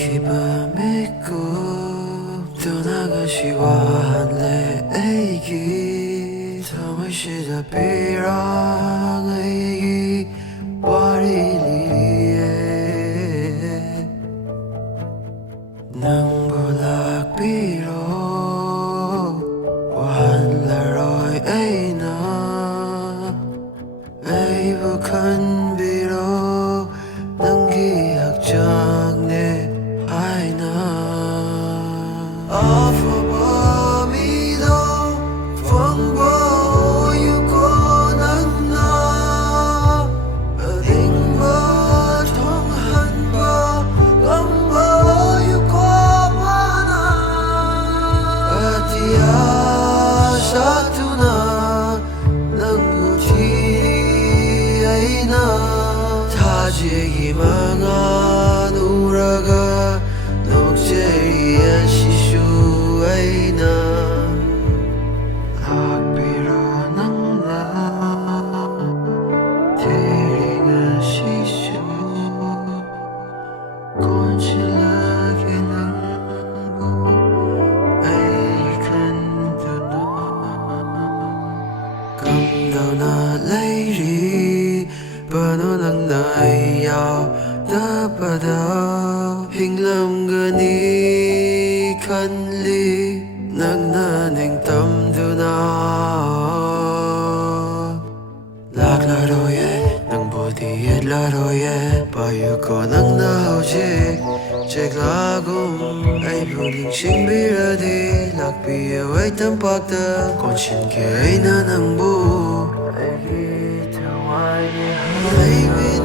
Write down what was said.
기밤이고 떠나가시와 할래 애기 정의시다 비랑 애기 와리리에 낭불락비로 와할래로이 에이나 에이북한 비로 낭기학장내 아이나 아파밤이도 방보유고 난나 어딘가 통한바 lamba유고 많아 어디야 사투나 낭부지 아이나 타지기만 한 우라가 녹제리의 시슈에이나 악비로 낭나 데리는 시슈 꼰실하게 낭부 에이칸드나 감도나 레이리 bano nang naiyaw dapada hinglam gani kanli nang naning tamduna laklaroye nang bodiyet laroye bayo ko nang nahojik 제가고 아이브링 싱비라디 락비에 와이탄 박다 꼰신게 나낭부 Baby,